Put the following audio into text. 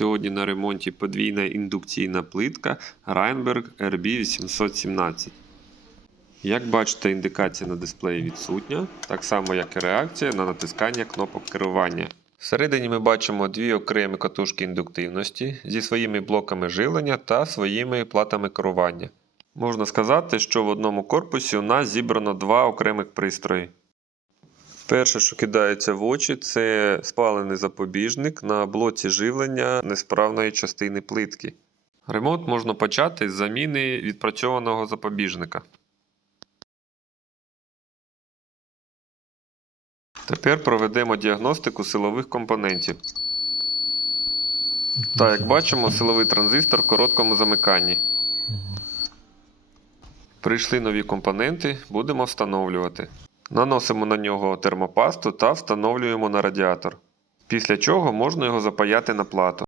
Сьогодні на ремонті подвійна індукційна плитка Rheinberg RB817. Як бачите, індикація на дисплеї відсутня, так само як і реакція на натискання кнопок керування. Всередині ми бачимо дві окремі катушки індуктивності зі своїми блоками жилення та своїми платами керування. Можна сказати, що в одному корпусі у нас зібрано два окремих пристрої. Перше, що кидається в очі, це спалений запобіжник на блоці живлення несправної частини плитки. Ремонт можна почати з заміни відпрацьованого запобіжника. Тепер проведемо діагностику силових компонентів. Так, як бачимо, силовий транзистор в короткому замиканні. Прийшли нові компоненти, будемо встановлювати. Наносимо на нього термопасту та встановлюємо на радіатор. Після чого можна його запаяти на плату.